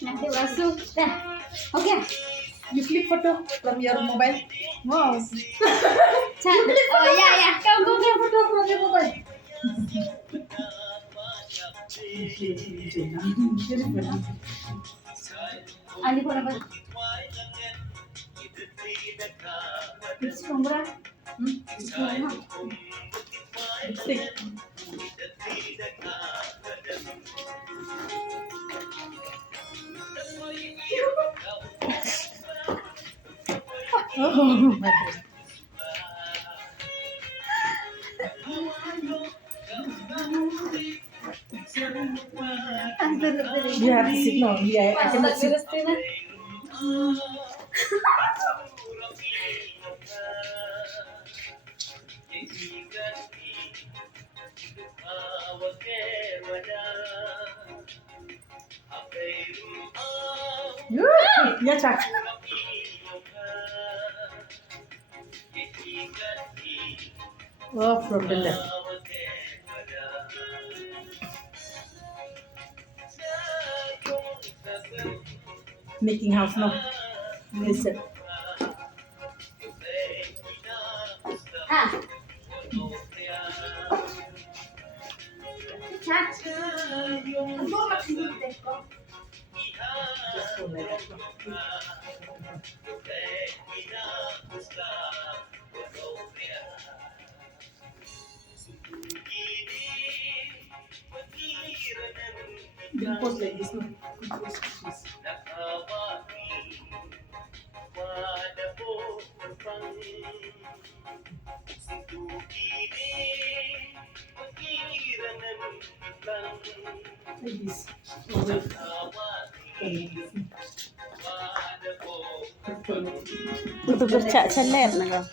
Nanti masuk dah. Okay. You click photo from your mobile. Wow. Oh ya. Kau Click photo from your mobile. Ali pun apa? It's kumbra. Lipstick. Oh my God. You have to sit no. Yeah, I cannot sit. Yeah, Chuck. Oh, from the left. Making house now. Listen. Ah. Chat. Aku masih teko. Just go like that. You pose like this, no? You pose like this. Like this. Untuk bercak celer nak.